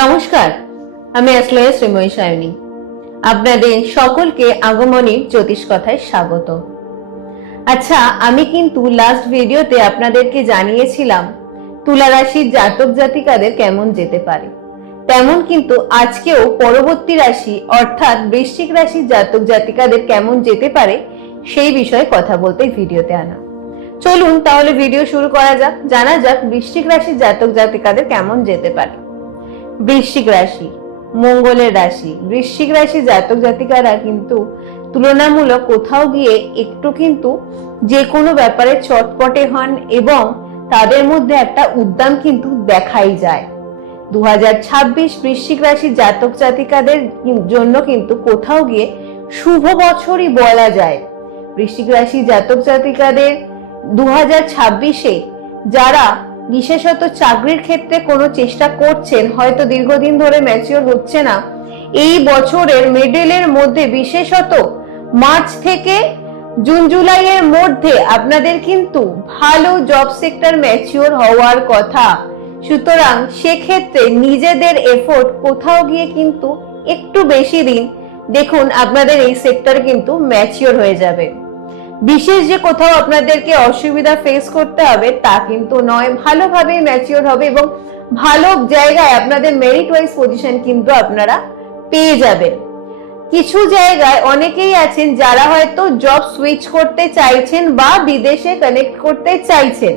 নমস্কার, আমি আসলে শ্রীময়ী সায়নী। আপনাদের সকলকে আগমনী জ্যোতিষ কথায় স্বাগত। আচ্ছা, আমি কিন্তু লাস্ট ভিডিওতে আপনাদেরকে জানিয়েছিলাম তুলা রাশির জাতক জাতিকাদের কেমন যেতে পারে, তেমন কিন্তু আজকেও পরবর্তী রাশি অর্থাৎ বৃশ্চিক রাশির জাতক জাতিকাদের কেমন যেতে পারে সেই বিষয়ে কথা বলতে ভিডিওতে আনা। চলুন তাহলে ভিডিও শুরু করা যাক, জানা যাক বৃশ্চিক রাশির জাতক জাতিকাদের কেমন যেতে পারে। বৃশ্চিক রাশি মঙ্গলের রাশি। বৃশ্চিক রাশি জাতক জাতিকারা কিন্তু তুলনামূলক কোথাও গিয়ে একটু কিন্তু যে কোনো ব্যাপারে চটপটে হন এবং তাদের মধ্যে একটা উদ্যম কিন্তু দেখাই যায়। 2026 বৃশ্চিক রাশি জাতক জাতিকাদের জন্য কিন্তু কোথাও গিয়ে শুভ বছরই বলা যায়। বৃশ্চিক রাশি জাতক জাতিকাদের 2026-এ যারা বিশেষত চাকরির ক্ষেত্রে কোনো চেষ্টা করছেন, হয়তো দীর্ঘদিন ধরে ম্যাচিওর হচ্ছে না, এই বছরের মিডলের মধ্যে বিশেষত মার্চ থেকে জুন জুলাইয়ের মধ্যে আপনাদের কিন্তু ভালো জব সেক্টর ম্যাচিওর হওয়ার কথা। সুতরাং সেক্ষেত্রে নিজেদের এফোর্ট কোথাও গিয়ে কিন্তু একটু বেশি দিন দেখুন আপনাদের এই সেক্টর কিন্তু ম্যাচিওর হয়ে যাবে। বিশেষ যে কোথাও আপনাদেরকে অসুবিধা ফেস করতে হবে তা কিন্তু নয়, ভালোভাবে ম্যাচিওর হবে এবং ভালো জায়গায় আপনাদের মেরিট ওয়াইজ পজিশন কিন্তু আপনারা পেয়ে যাবেন। কিছু জায়গায় অনেকেই আছেন যারা হয়তো জব সুইচ করতে চাইছেন বা বিদেশে কানেক্ট করতে চাইছেন।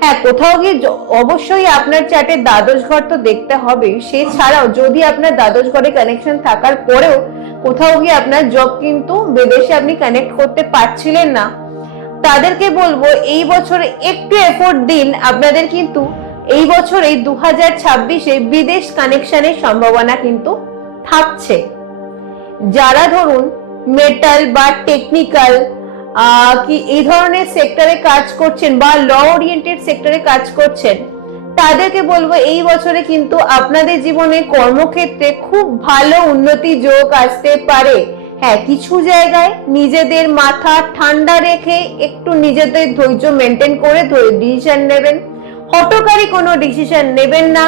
হ্যাঁ, কোথাও গিয়ে অবশ্যই আপনার চার্টে দ্বাদশ ঘর তো দেখতে হবে। সে ছাড়াও যদি আপনার দ্বাদশ ঘরে কানেকশন থাকার পরেও কোথাও গিয়ে আপনার জব কিন্তু বিদেশে আপনি কানেক্ট করতে পারছিলেন না, তাদেরকে বলবো এই বছরে একটু এফোর্ট দিন। আপনাদের কিন্তু এই বছরে 2026-এ বিদেশ কানেকশনের সম্ভাবনা কিন্তু থাকছে। যারা ধরুন মেটাল বা টেকনিক্যাল কি এই ধরনের সেক্টরে কাজ করছেন বা ল ওরিয়েন্টেড সেক্টরে কাজ করছেন, তাদেরকে বলবো এই বছরে কিন্তু আপনাদের জীবনে কর্মক্ষেত্রে খুব ভালো উন্নতি যোগ আসতে পারে। হ্যাঁ, কিছু জায়গায় নিজেদের মাথা ঠান্ডা রেখে একটু নিজেদের ধৈর্য মেনটেন করে ডিসিশন নেবেন। হঠকারী কোনো ডিসিশন নেবেন না,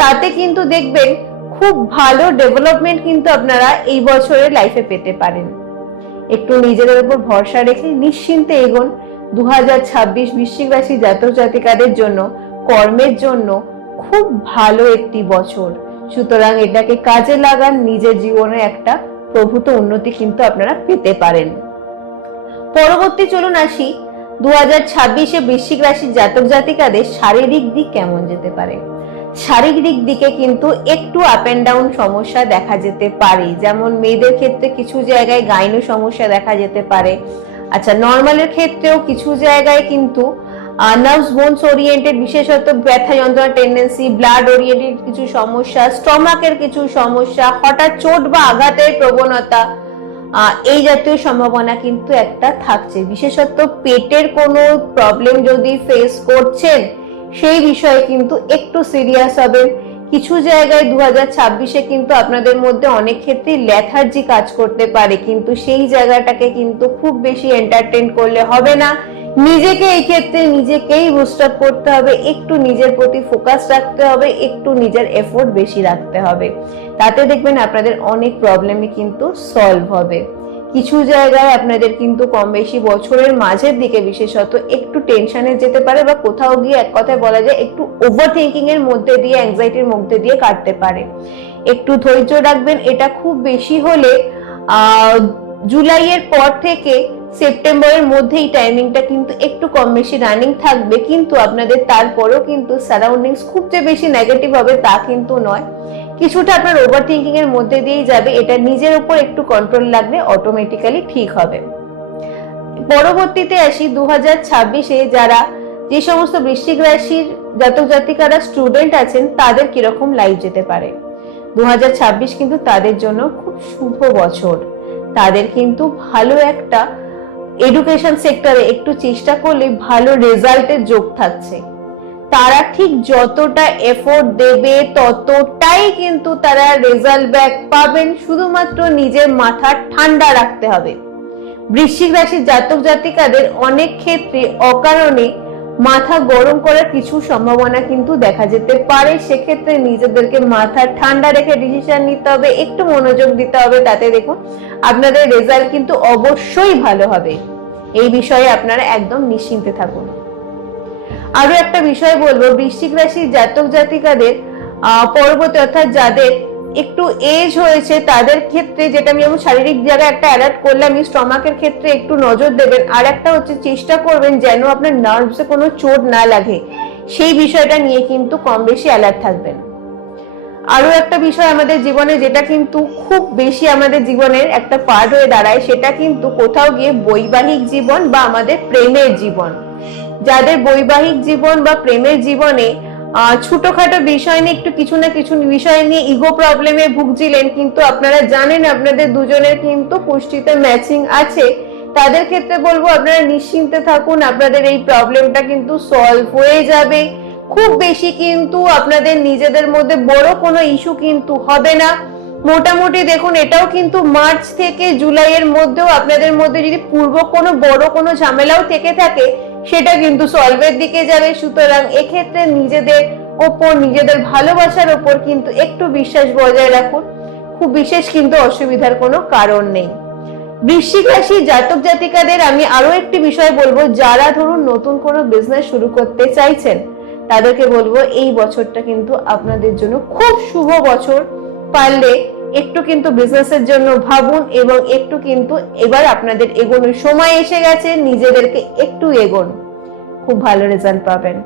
তাতে কিন্তু দেখবেন খুব ভালো ডেভেলপমেন্ট কিন্তু আপনারা এই বছরের লাইফে পেতে পারেন। একটু নিজেদের উপর ভরসা রেখে নিশ্চিন্তে এগোন। 2026 বৃশ্চিক রাশি জাতক জাতিকাদের জন্য কর্মের জন্য খুব ভালো একটি বছর। সুতরাং এটাকে কাজে লাগান, নিজের জীবনে একটা প্রভূত উন্নতি কিন্তু আপনারা পেতে পারেন। পরবর্তী চলুন আসি 2026-এ বৃশ্চিক রাশির জাতক জাতিকাদের শারীরিক দিক কেমন যেতে পারে। শারীরিক দিকে কিন্তু একটু আপ এন্ড ডাউন সমস্যা দেখা যেতে পারে, যেমন মেয়েদের ক্ষেত্রে কিছু জায়গায় গাইনো সমস্যা দেখা যেতে পারে। আচ্ছা, নর্মালের ক্ষেত্রেও কিছু জায়গায় কিন্তু নার্ভস বোনস ওরিয়েন্টেড বিশেষত ব্যথা যন্ত্রণা টেন্ডেন্সি, ব্লাড ওরিয়েন্টেড কিছু সমস্যা, স্টমাকের কিছু সমস্যা, হঠাৎ চোট বা আঘাতের প্রবণতা, এই জাতীয় সম্ভাবনা কিন্তু একটা থাকছে। বিশেষত পেটের কোনো প্রবলেম যদি ফেস করছেন সেই বিষয়ে কিন্তু একটু সিরিয়াস হবেন। কিছু জায়গায় 2026-এ কিন্তু আপনাদের মধ্যে অনেক ক্ষেত্রে লেথার্জি কাজ করতে পারে, কিন্তু সেই জায়গাটাকে কিন্তু খুব বেশি এন্টারটেইন করলে হবে না। নিজেকে এই ক্ষেত্রে নিজেকেই বুস্ট আপ করতে হবে, একটু নিজের প্রতি ফোকাস রাখতে হবে, একটু নিজের এফোর্ট বেশি রাখতে হবে। তাতে দেখবেন আপনাদের অনেক প্রবলেমই কিন্তু সলভ হবে। কিছু জায়গায় আপনাদের কিন্তু কম বেশি বছরের মাঝের দিকে বিশেষত একটু টেনশনে যেতে পারে বা কোথাও গিয়ে এক কথায় বলা যায় একটু ওভার থিঙ্কিং এর মধ্যে দিয়ে, অ্যাংজাইটির মধ্যে দিয়ে কাটতে পারে। একটু ধৈর্য রাখবেন। এটা খুব বেশি হলে জুলাইয়ের পর থেকে সেপ্টেম্বরের মধ্যে এই টাইমিংটা কিন্তু একটু কম বেশি রানিং থাকবে, কিন্তু আপনাদের তারপরেও কিন্তু সারাউন্ডিংস খুব যে বেশি নেগেটিভ হবে তা কিন্তু নয়। কিছুটা আপনার ওভার থিঙ্কিং এর মধ্যে দিয়েই যাবে। এটা নিজের উপর একটু কন্ট্রোল লাগলে অটোমেটিক্যালি ঠিক হবে। পরবর্তীতে আসি 2026-এ যারা যে সমস্ত বৃশ্চিক রাশির জাতক জাতিকারা স্টুডেন্ট আছেন তাদের কিরকম লাইফ যেতে পারে। 2026 কিন্তু তাদের জন্য খুব শুভ বছর। তাদের কিন্তু ভালো একটা এডুকেশন সেক্টরে একটু চেষ্টা করলে ভালো রেজাল্টের যোগ থাকছে। তারা ঠিক যতটা এফোর্ট দেবে ততটাই কিন্তু তারা রেজাল্ট ব্যাক পাবেন। শুধুমাত্র নিজের মাথা ঠান্ডা রাখতে হবে। বৃশ্চিক রাশির জাতক জাতিকাদের অনেক ক্ষেত্রে অকারণে মাথা গরম করার কিছু সম্ভাবনা কিন্তু দেখা যেতে পারে। সেক্ষেত্রে নিজেদেরকে মাথা ঠান্ডা রেখে ডিসিশন নিতে হবে, একটু মনোযোগ দিতে হবে, তাতে দেখুন আপনাদের রেজাল্ট কিন্তু অবশ্যই ভালো হবে। এই বিষয়ে আপনারা একদম নিশ্চিন্তে থাকুন। আরো একটা বিষয় বলবো, বৃশ্চিক রাশির জাতক জাতিকাদের পরবর্তী অর্থাৎ যাদের একটু এজ হয়েছে তাদের ক্ষেত্রে, যেটা আমি যেমন শারীরিক জায়গায় একটা অ্যালার্ট করলাম, স্টমাকের ক্ষেত্রে একটু নজর দেবেন। আর একটা হচ্ছে চেষ্টা করবেন যেন আপনার নার্ভসে কোনো চোট না লাগে, সেই বিষয়টা নিয়ে কিন্তু কম বেশি অ্যালার্ট থাকবেন। আরো একটা বিষয় আমাদের জীবনে যেটা কিন্তু খুব বেশি আমাদের জীবনের একটা পার্ট হয়ে দাঁড়ায়, সেটা কিন্তু কোথাও গিয়ে বৈবাহিক জীবন বা আমাদের প্রেমের জীবন। যাদের বৈবাহিক জীবন বা প্রেমের জীবনে ছোটখাটো বিষয় নিয়ে একটু কিছু না কিছু বিষয় নিয়ে ইগো প্রবলেমে ভুগছিলেন, কিন্তু আপনারা জানেন আপনাদের দুজনের কিন্তু পুষ্টিতে ম্যাচিং আছে, তাদের ক্ষেত্রে বলবো আপনারা নিশ্চিন্তে থাকুন, আপনাদের এই প্রবলেমটা কিন্তু সলভ হয়ে যাবে। খুব বেশি কিন্তু আপনাদের নিজেদের মধ্যে বড় কোনো ইস্যু কিন্তু হবে না। মোটামুটি দেখুন এটাও কিন্তু মার্চ থেকে জুলাইয়ের মধ্যেও আপনাদের মধ্যে যদি পূর্ব কোনো বড় কোনো ঝামেলাও থেকে থাকে সেটা কিন্তু সলভের দিকে যাবে। সুতরাং এক্ষেত্রে নিজেদের ওপর, নিজেদের ভালোবাসার ওপর কিন্তু একটু বিশ্বাস বজায় রাখুন, খুব বিশেষ কিন্তু অসুবিধার কোনো কারণ নেই। বৃশ্চিক রাশি জাতক জাতিকাদের আমি আরো একটি বিষয় বলবো, যারা ধরুন নতুন কোনো বিজনেস শুরু করতে চাইছেন তাদেরকে বলবো এই বছরটা কিন্তু আপনাদের জন্য খুব শুভ বছর। পারলে একটু কিন্তু বিজনেসের জন্য ভাবুন এবং একটু কিন্তু এবার আপনাদের এগোনোর সময় এসে গেছে, নিজেদেরকে একটু এগোন, খুব ভালো রেজাল্ট পাবেন।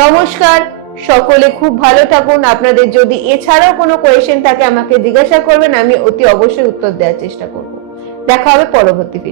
নমস্কার, সকলে খুব ভালো থাকুন। আপনাদের যদি এছাড়াও কোনো কোয়েশ্চেন থাকে আমাকে জিজ্ঞাসা করবেন, আমি অতি অবশ্যই উত্তর দেওয়ার চেষ্টা করব। দেখা হবে পরবর্তী ভিডিও।